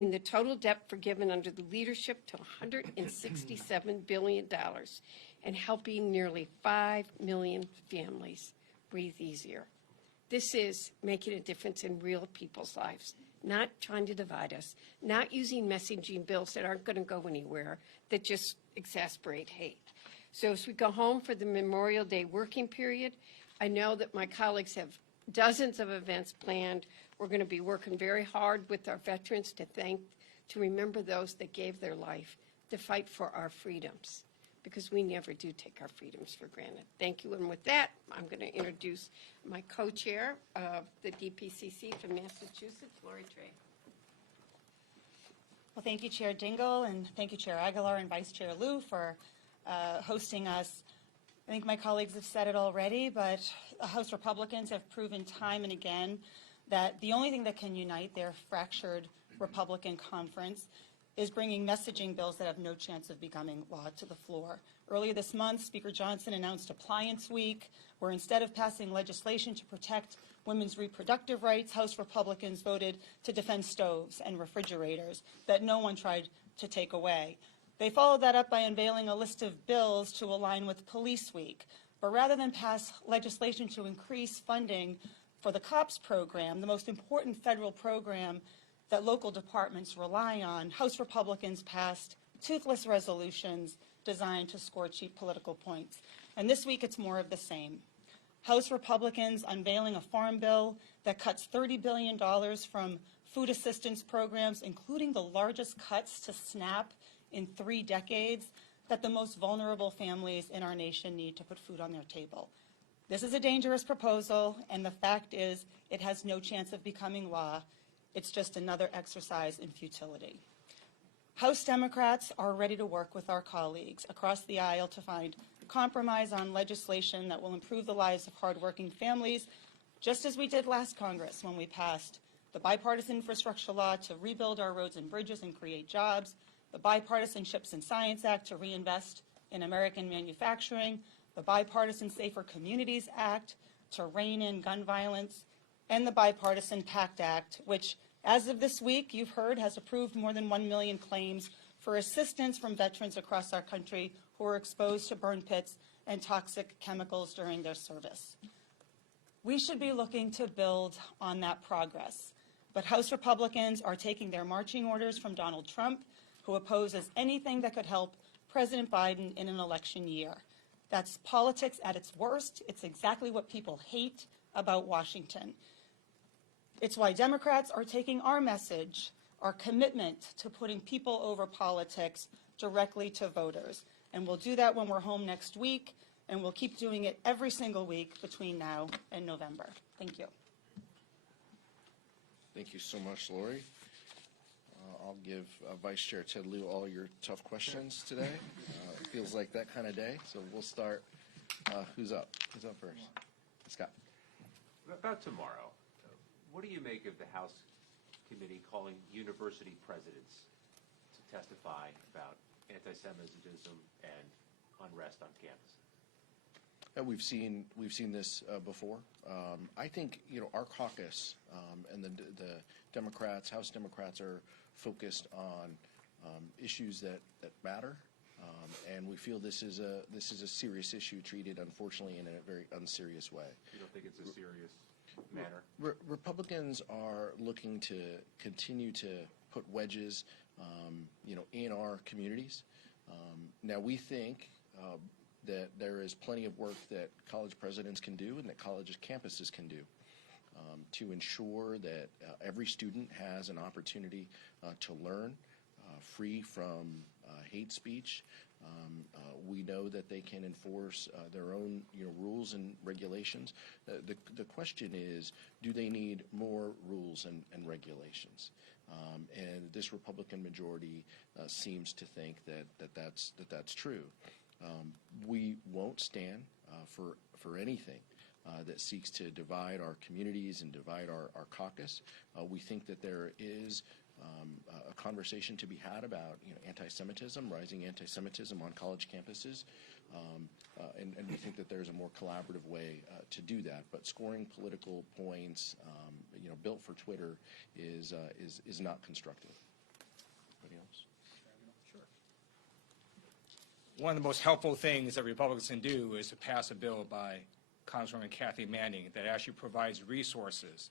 the total debt forgiven under the leadership to $167 billion and helping nearly 5 million families breathe easier. This is making a difference in real people's lives, not trying to divide us, not using messaging bills that aren't going to go anywhere, that just exasperate hate. So as we go home for the Memorial Day working period, I know that my colleagues have dozens of events planned. We're going to be working very hard with our veterans to remember those that gave their life to fight for our freedoms, because we never do take our freedoms for granted. Thank you. And with that, I'm going to introduce my co-chair of the DPCC from Massachusetts, Lori Trey. Well, thank you, Chair Dingle, and thank you, Chair Aguilar and Vice Chair Lieu, for hosting us. I think my colleagues have said it already, but House Republicans have proven time and again that the only thing that can unite their fractured Republican conference is bringing messaging bills that have no chance of becoming law to the floor. Earlier this month, Speaker Johnson announced Appliance Week, where instead of passing legislation to protect women's reproductive rights, House Republicans voted to defend stoves and refrigerators that no one tried to take away. They followed that up by unveiling a list of bills to align with Police Week. But rather than pass legislation to increase funding for the COPS program, the most important federal program that local departments rely on, House Republicans passed toothless resolutions designed to score cheap political points. And this week it's more of the same. House Republicans unveiling a farm bill that cuts $30 billion from food assistance programs, including the largest cuts to SNAP in 3 decades, that the most vulnerable families in our nation need to put food on their table. This is a dangerous proposal, and the fact is it has no chance of becoming law. It's just another exercise in futility. House Democrats are ready to work with our colleagues across the aisle to find compromise on legislation that will improve the lives of hardworking families, just as we did last Congress when we passed the bipartisan infrastructure law to rebuild our roads and bridges and create jobs, the Bipartisan Chips and Science Act to reinvest in American manufacturing, the Bipartisan Safer Communities Act to rein in gun violence, and the Bipartisan PACT Act, which, as of this week, you've heard, has approved more than 1 million claims for assistance from veterans across our country who are exposed to burn pits and toxic chemicals during their service. We should be looking to build on that progress, but House Republicans are taking their marching orders from Donald Trump, who opposes anything that could help President Biden in an election year. That's politics at its worst. It's exactly what people hate about Washington. It's why Democrats are taking our message, our commitment to putting people over politics, directly to voters. And we'll do that when we're home next week, and we'll keep doing it every single week between now and November. Thank you. Thank you so much, Lori. I'll give Vice Chair Ted Lieu all your tough questions today. It feels like that kind of day, so we'll start. Who's up? Who's up first? Scott. About tomorrow, what do you make of the House committee calling university presidents to testify about anti-Semitism and unrest on campus? We've seen this before. I think our caucus and the Democrats, House Democrats, are focused on issues that matter, and we feel this is a serious issue treated, unfortunately, in a very unserious way. You don't think it's a serious matter? Republicans are looking to continue to put wedges, in our communities. Now we think that there is plenty of work that college presidents can do and that college campuses can do to ensure that every student has an opportunity to learn free from hate speech. We know that they can enforce their own rules and regulations. The question is, do they need more rules and regulations? And this Republican majority seems to think that's true. We won't stand for anything that seeks to divide our communities and divide our caucus. We think that there is a conversation to be had about anti-Semitism, rising anti-Semitism on college campuses, and we think that there's a more collaborative way to do that. But scoring political points, built for Twitter, is not constructive. Anybody else? One of the most helpful things that Republicans can do is to pass a bill by Congresswoman Kathy Manning that actually provides resources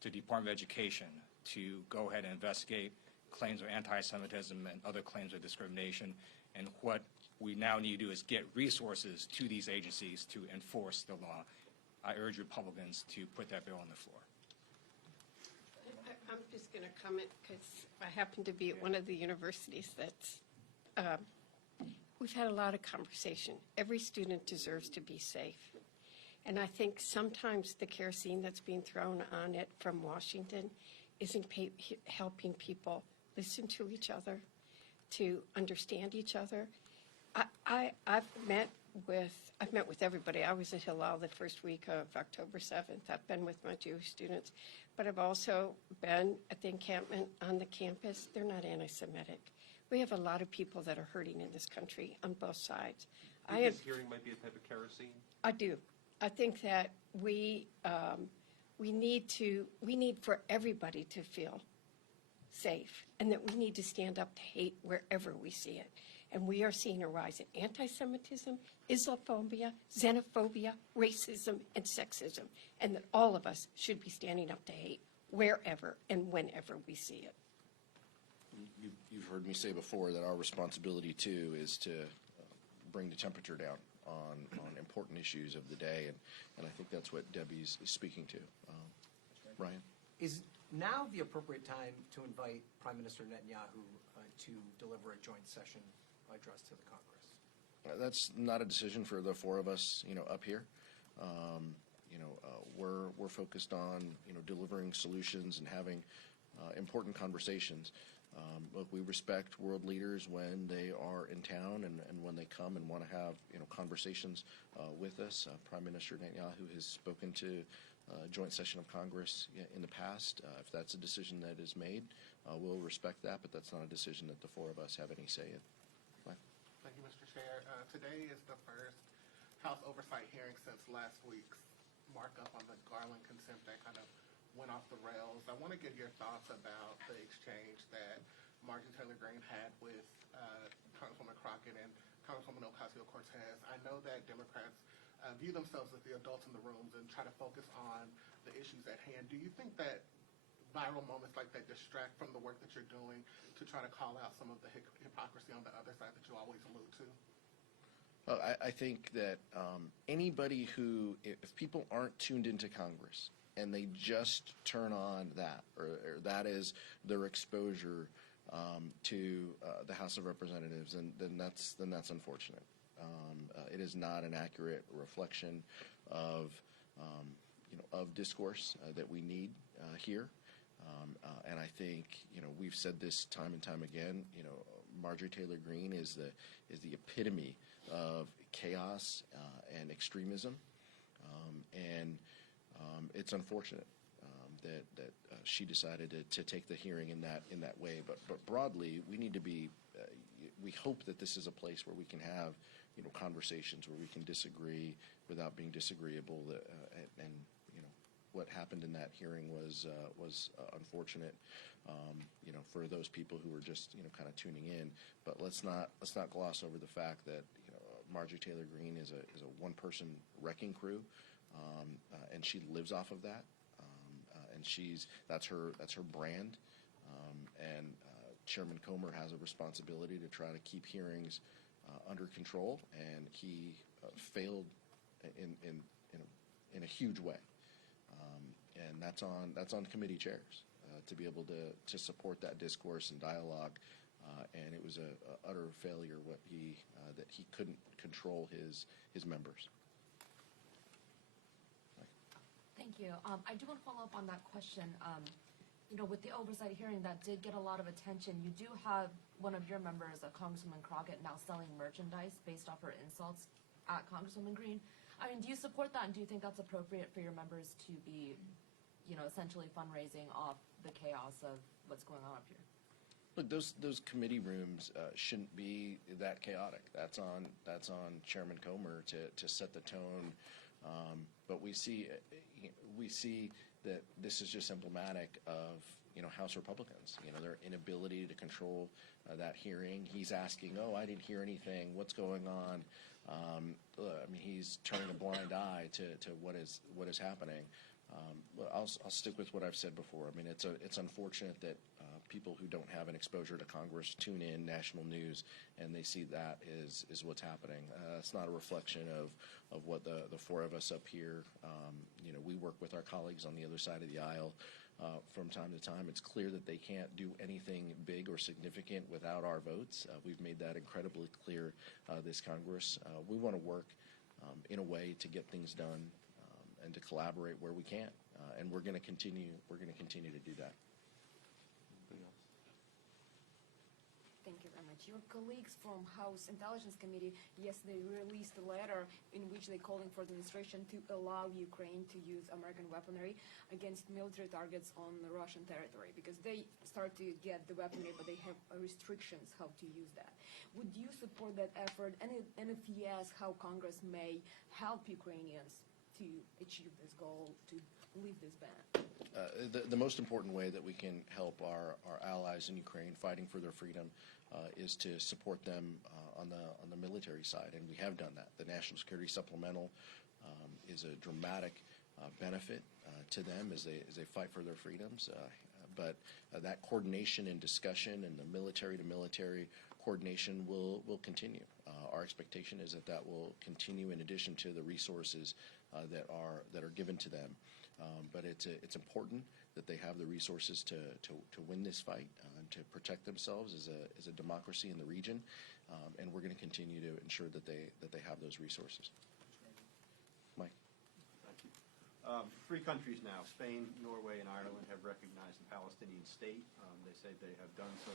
to the Department of Education to go ahead and investigate claims of anti-Semitism and other claims of discrimination. And what we now need to do is get resources to these agencies to enforce the law. I urge Republicans to put that bill on the floor. I'm just going to comment because I happen to be at one of the universities that's, we've had a lot of conversation. Every student deserves to be safe. And I think sometimes the kerosene that's being thrown on it from Washington isn't helping people listen to each other, to understand each other. I've met with everybody. I was at Hillel the first week of October 7th. I've been with my Jewish students, but I've also been at the encampment on the campus. They're not anti-Semitic. We have a lot of people that are hurting in this country on both sides. I think this hearing might be a type of kerosene. I do. I think that we need for everybody to feel safe, and that we need to stand up to hate wherever we see it. And we are seeing a rise in anti-Semitism, Islamophobia, xenophobia, racism, and sexism, and that all of us should be standing up to hate wherever and whenever we see it. You've heard me say before that our responsibility too is to bring the temperature down on important issues of the day, and I think that's what Debbie's speaking to. Ryan? Is now the appropriate time to invite Prime Minister Netanyahu to deliver a joint session address to the Congress? That's not a decision for the four of us, up here. We're focused on, delivering solutions and having important conversations. Look, we respect world leaders when they are in town and when they come and want to have, conversations with us. Prime Minister Netanyahu has spoken to a joint session of Congress in the past. If that's a decision that is made, we'll respect that, but that's not a decision that the four of us have any say in. Thank you, Mr. Chair. Today is the first House oversight hearing since last week's markup on the Garland consent that kind of went off the rails. I want to get your thoughts about the exchange that Marjorie Taylor Greene had with Congresswoman Crockett and Congresswoman Ocasio-Cortez. I know that Democrats view themselves as the adults in the rooms and try to focus on the issues at hand. Do you think that viral moments like that distract from the work that you're doing to try to call out some of the hypocrisy on the other side that you always allude to? Well, I think that anybody who, if people aren't tuned into Congress and they just turn on that, or that is their exposure to the House of Representatives, then that's unfortunate. It is not an accurate reflection of of discourse that we need here. And I think we've said this time and time again. Marjorie Taylor Greene is the epitome of chaos and extremism, and it's unfortunate that she decided to take the hearing in that way. But broadly, we need to be. We hope that this is a place where we can have conversations where we can disagree without being disagreeable. And what happened in that hearing was unfortunate. For those people who were just kind of tuning in. But let's not gloss over the fact that Marjorie Taylor Greene is a one-person wrecking crew, and she lives off of that. And that's her brand. And Chairman Comer has a responsibility to try to keep hearings under control, and he failed in a huge way. And that's on committee chairs to be able to support that discourse and dialogue. And it was a utter failure that he couldn't control his members. Thank you. I do want to follow up on that question. With the oversight hearing that did get a lot of attention, you do have one of your members, Congresswoman Crockett, now selling merchandise based off her insults at Congresswoman Greene. I mean, do you support that, and do you think that's appropriate for your members to be, essentially fundraising off the chaos of what's going on up here? Look, those committee rooms shouldn't be that chaotic. That's on Chairman Comer to set the tone. But we see that this is just emblematic of House Republicans, their inability to control that hearing. He's asking, oh, I didn't hear anything. What's going on? He's turning a blind eye to what is happening. I'll stick with what I've said before. It's unfortunate that people who don't have an exposure to Congress tune in national news and they see that is what's happening. It's not a reflection of what the four of us up here. We work with our colleagues on the other side of the aisle from time to time. It's clear that they can't do anything big or significant without our votes. We've made that incredibly clear this Congress. We want to work in a way to get things done and to collaborate where we can, and we're going to continue to do that. Thank you very much. Your colleagues from House Intelligence Committee yesterday released a letter in which they're calling for the administration to allow Ukraine to use American weaponry against military targets on the Russian territory, because they start to get the weaponry, but they have restrictions how to use that. Would you support that effort? And if yes, how Congress may help Ukrainians to achieve this goal, to leave this ban? The most important way that we can help our allies in Ukraine fighting for their freedom is to support them on the military side, and we have done that. The National Security Supplemental is a dramatic benefit to them as they fight for their freedoms. But that coordination and discussion and the military-to-military coordination will continue. Our expectation is that will continue in addition to the resources that are given to them. But it's important that they have the resources to win this fight and to protect themselves as a democracy in the region, and we're going to continue to ensure that they have those resources. Mike. Thank you. 3 countries now, Spain, Norway, and Ireland, have recognized the Palestinian state. They say they have done so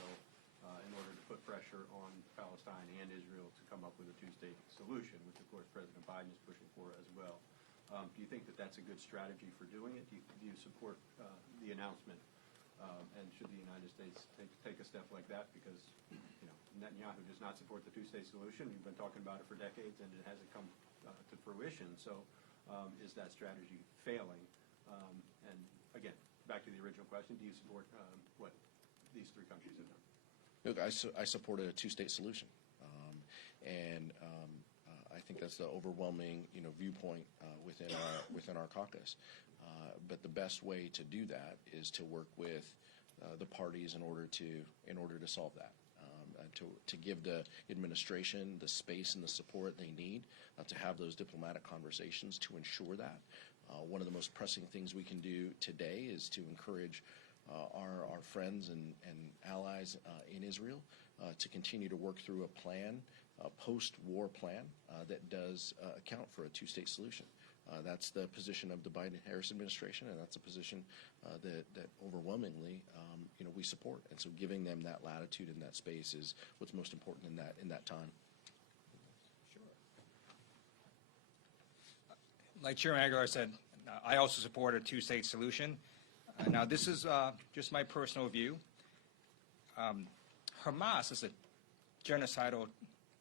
in order to put pressure on Palestine and Israel to come up with a 2-state solution, which of course President Biden is pushing for as well. Do you think that that's a good strategy for doing it? Do you support the announcement? And should the United States take a step like that? Because Netanyahu does not support the 2-state solution. We've been talking about it for decades, and it hasn't come to fruition. So is that strategy failing? And again, back to the original question, do you support what these 3 countries have done? Look, I support a 2-state solution, and I think that's the overwhelming viewpoint within our caucus. But the best way to do that is to work with the parties in order to solve that, to give the administration the space and the support they need to have those diplomatic conversations to ensure that. One of the most pressing things we can do today is to encourage our friends and allies in Israel to continue to work through a plan, a post-war plan that does account for a 2-state solution. That's the position of the Biden-Harris administration, and that's a position that overwhelmingly we support. And so giving them that latitude and that space is what's most important in that time. Sure. Like Chairman Aguilar said, I also support a 2-state solution. Now, this is just my personal view. Hamas is a genocidal,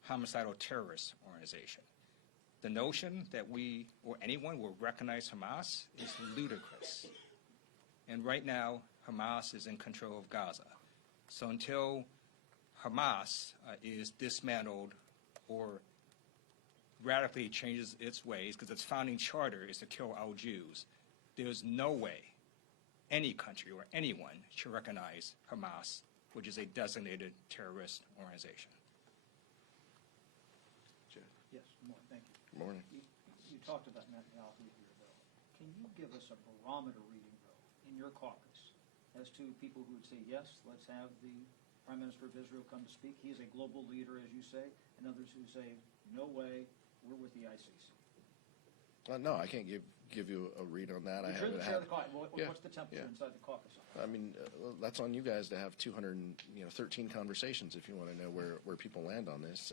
homicidal terrorist organization. The notion that we or anyone will recognize Hamas is ludicrous. And right now, Hamas is in control of Gaza. So until Hamas is dismantled or radically changes its ways, because its founding charter is to kill all Jews, there's no way any country or anyone should recognize Hamas, which is a designated terrorist organization. Yes, good morning, thank you. Good morning. You talked about Netanyahu here, though. Can you give us a barometer reading, though, in your caucus as to people who would say, yes, let's have the Prime Minister of Israel come to speak? He is a global leader, as you say, and others who say, no way, we're with the ICC. No, I can't give you a read on that. You're the chair of the caucus. What's the temperature Yeah. inside the caucus? I mean, that's on you guys to have 213 conversations if you want to know where people land on this.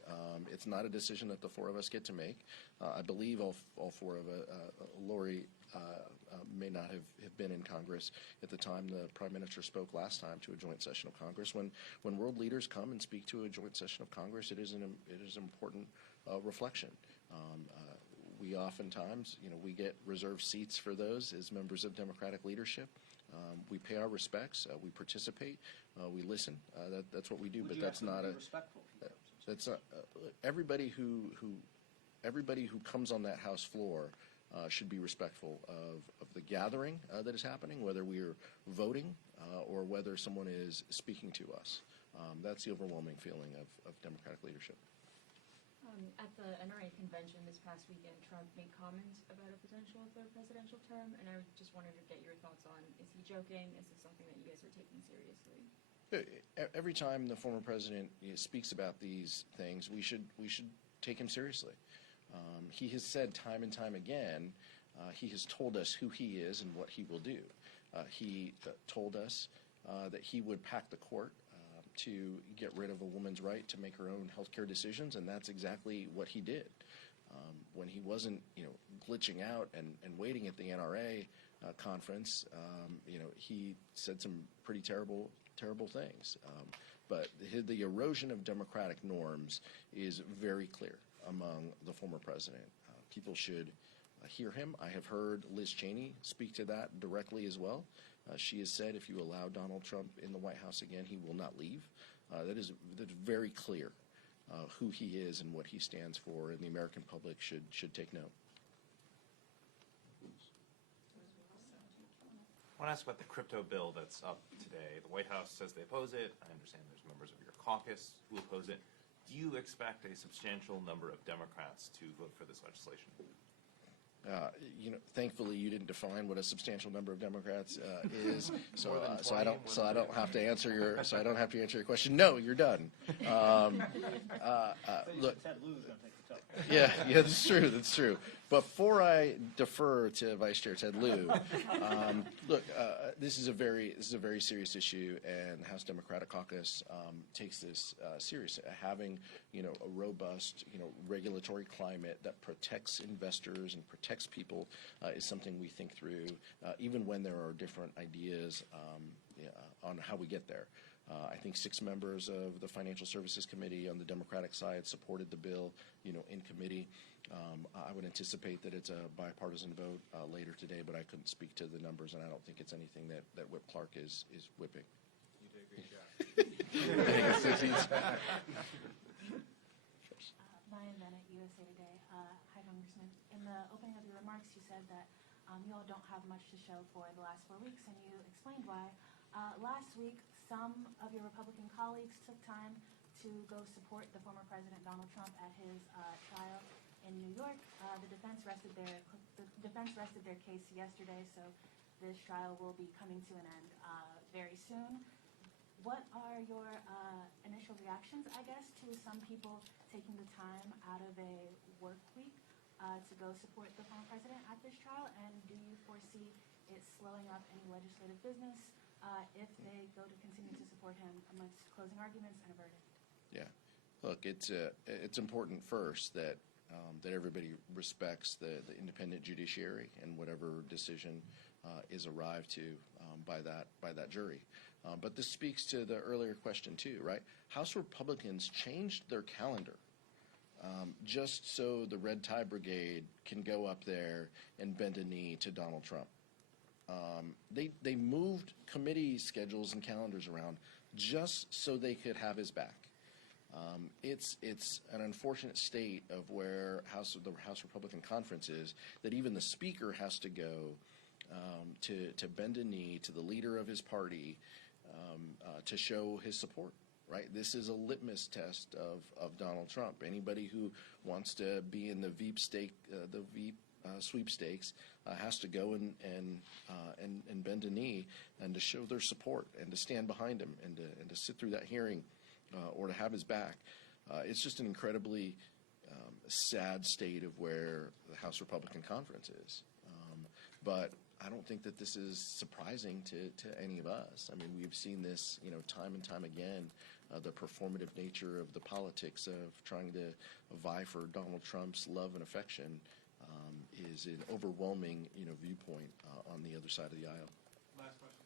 It's not a decision that the 4 of us get to make. I believe all 4 of Lori may not have been in Congress at the time the Prime Minister spoke last time to a joint session of Congress. When world leaders come and speak to a joint session of Congress, it is an important reflection. We oftentimes, we get reserved seats for those as members of Democratic leadership. We pay our respects, we participate, we listen. That's what we do, Would but you that's have to not be a. respectful? That's not, everybody who comes on that House floor should be respectful of the gathering that is happening, whether we are voting or whether someone is speaking to us. That's the overwhelming feeling of Democratic leadership. At the NRA convention this past weekend, Trump made comments about a potential third presidential term, and I just wanted to get your thoughts on, is he joking? Is this something that you guys are taking seriously? Every time the former president speaks about these things, we should take him seriously. He has said time and time again, he has told us who he is and what he will do. He told us that he would pack the court to get rid of a woman's right to make her own health care decisions, and that's exactly what he did. When he wasn't, glitching out and waiting at the NRA conference, he said some pretty terrible things. But the erosion of democratic norms is very clear among the former president. People should hear him. I have heard Liz Cheney speak to that directly as well. She has said if you allow Donald Trump in the White House again, he will not leave. That's very clear who he is and what he stands for, and the American public should take note. I want to ask about the crypto bill that's up today. The White House says they oppose it. I understand there's members of your caucus who oppose it. Do you expect a substantial number of Democrats to vote for this legislation? Thankfully, you didn't define what a substantial number of Democrats is, so More than so 20, I don't have to answer your question. No, you're done. Look, Ted Lieu's going to take the top. yeah, that's true. Before I defer to Vice Chair Ted Lieu, look, this is a very serious issue, and the House Democratic Caucus takes this serious. Having a robust regulatory climate that protects investors and protects people is something we think through, even when there are different ideas on how we get there. I think 6 members of the Financial Services Committee on the Democratic side supported the bill, in committee. I would anticipate that it's a bipartisan vote later today, but I couldn't speak to the numbers, and I don't think it's anything that Whip Clark is whipping. You did a great job. Ryan Bennett, USA Today. Hi, Congressman. In the opening of your remarks, you said that you all don't have much to show for the last 4 weeks, and you explained why. Last week, some of your Republican colleagues took time to go support the former President Donald Trump at his trial in New York. The defense rested their case yesterday, so this trial will be coming to an end very soon. What are your initial reactions, I guess, to some people taking the time out of a work week to go support the former president at this trial? And do you foresee it slowing up any legislative business if they go to continue to support him amongst closing arguments and a verdict? Yeah, look, it's important first that everybody respects the independent judiciary and whatever decision is arrived to by that jury. But this speaks to the earlier question too, right? House Republicans changed their calendar just so the Red Tie Brigade can go up there and bend a knee to Donald Trump. They moved committee schedules and calendars around just so they could have his back. It's an unfortunate state of where the House Republican Conference is, that even the Speaker has to go to bend a knee to the leader of his party to show his support. Right, this is a litmus test of Donald Trump. Anybody who wants to be in the Veep sweepstakes has to go and bend a knee and to show their support and to stand behind him and to sit through that hearing or to have his back. It's just an incredibly sad state of where the House Republican Conference is. But I don't think that this is surprising to any of us. I mean, we've seen this, time and time again. The performative nature of the politics of trying to vie for Donald Trump's love and affection is an overwhelming, viewpoint on the other side of the aisle. Last question.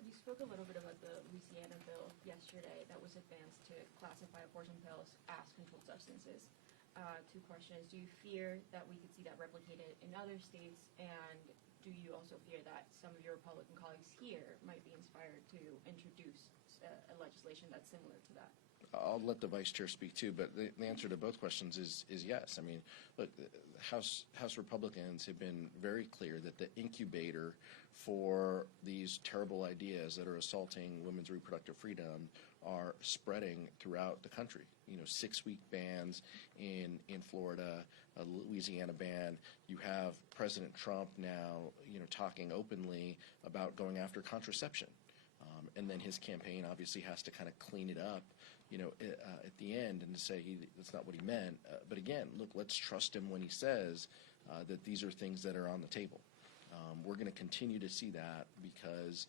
You spoke a little bit about the Louisiana bill yesterday that was advanced to classify abortion pills as controlled substances. 2 questions. Do you fear that we could see that replicated in other states? And do you also fear that some of your Republican colleagues here might be inspired to introduce a legislation that's similar to that? I'll let the vice chair speak too, but the answer to both questions is yes. I mean, look, House Republicans have been very clear that the incubator for these terrible ideas that are assaulting women's reproductive freedom are spreading throughout the country. You know, 6-week bans in Florida, a Louisiana ban. You have President Trump now, you know, talking openly about going after contraception. And then his campaign obviously has to kind of clean it up, you know, at the end and to say that's not what he meant. But again, look, let's trust him when he says that these are things that are on the table. We're going to continue to see that because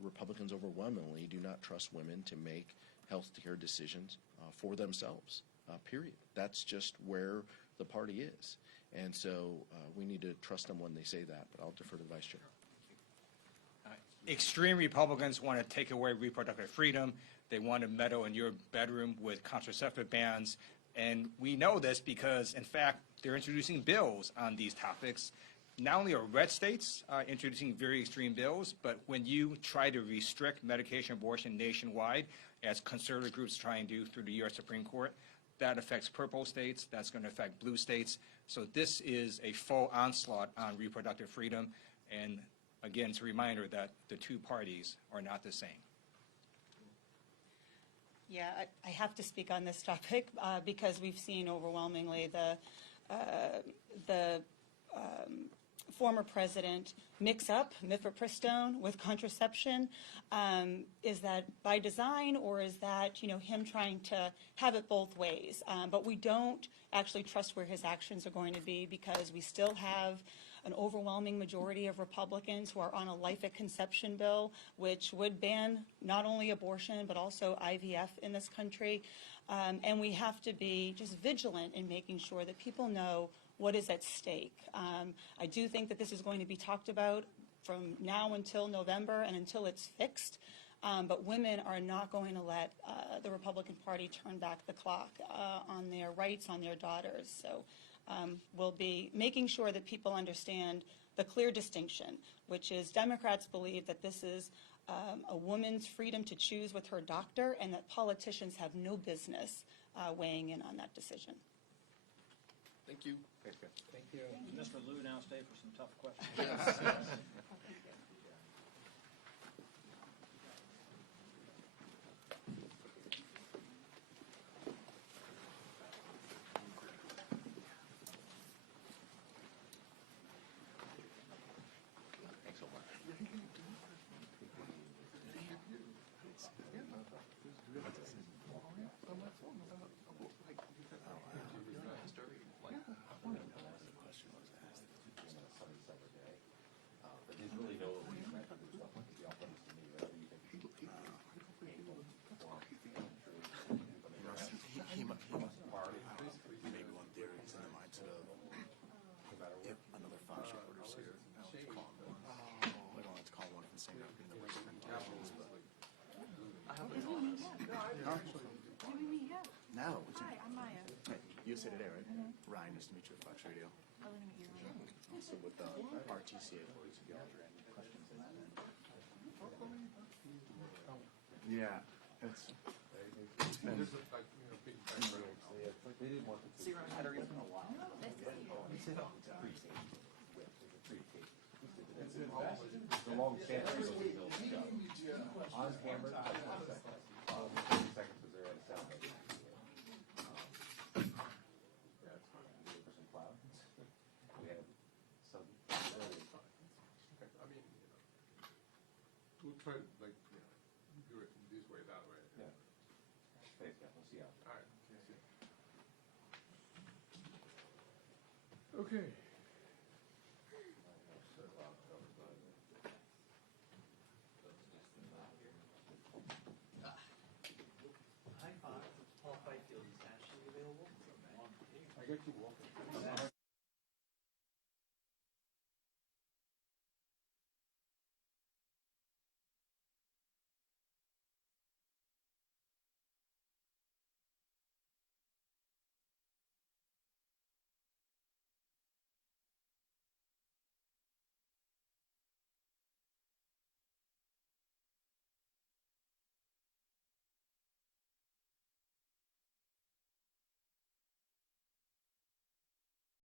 Republicans overwhelmingly do not trust women to make health care decisions for themselves, period. That's just where the party is. And so we need to trust them when they say that, but I'll defer to the vice chair. Extreme Republicans want to take away reproductive freedom. They want to meddle in your bedroom with contraceptive bans. And we know this because, in fact, they're introducing bills on these topics. Not only are red states introducing very extreme bills, but when you try to restrict medication abortion nationwide, as conservative groups try and do through the U.S. Supreme Court, that affects purple states, that's going to affect blue states. So this is a full onslaught on reproductive freedom. And again, it's a reminder that the two parties are not the same. Yeah, I have to speak on this topic because we've seen overwhelmingly the former president mix up mifepristone with contraception. Is that by design, or is that, you know, him trying to have it both ways? But we don't actually trust where his actions are going to be because we still have an overwhelming majority of Republicans who are on a life at conception bill, which would ban not only abortion but also IVF in this country. And we have to be just vigilant in making sure that people know what is at stake. I do think that this is going to be talked about from now until November and until it's fixed. But women are not going to let the Republican Party turn back the clock on their rights, on their daughters. So we'll be making sure that people understand the clear distinction, which is Democrats believe that this is a woman's freedom to choose with her doctor and that politicians have no business weighing in on that decision. Thank you. Thanks, guys. Thank you. Does Mr. Liu now stay for some tough questions? No. Hi, I'm Maya. Hey, USA Today, right? Ryan, nice to meet you at Fox Radio. Oh, let me meet you. Also with RTCA. Yeah, it's been. See, Ryan, I don't even know why. It's a long stand. On camera. 30 seconds was there at a sound. We had some. I mean, we'll try to, like, do it this way, that way. Yeah. Thanks, guys. We'll see you out. All right. Okay. I got you walking.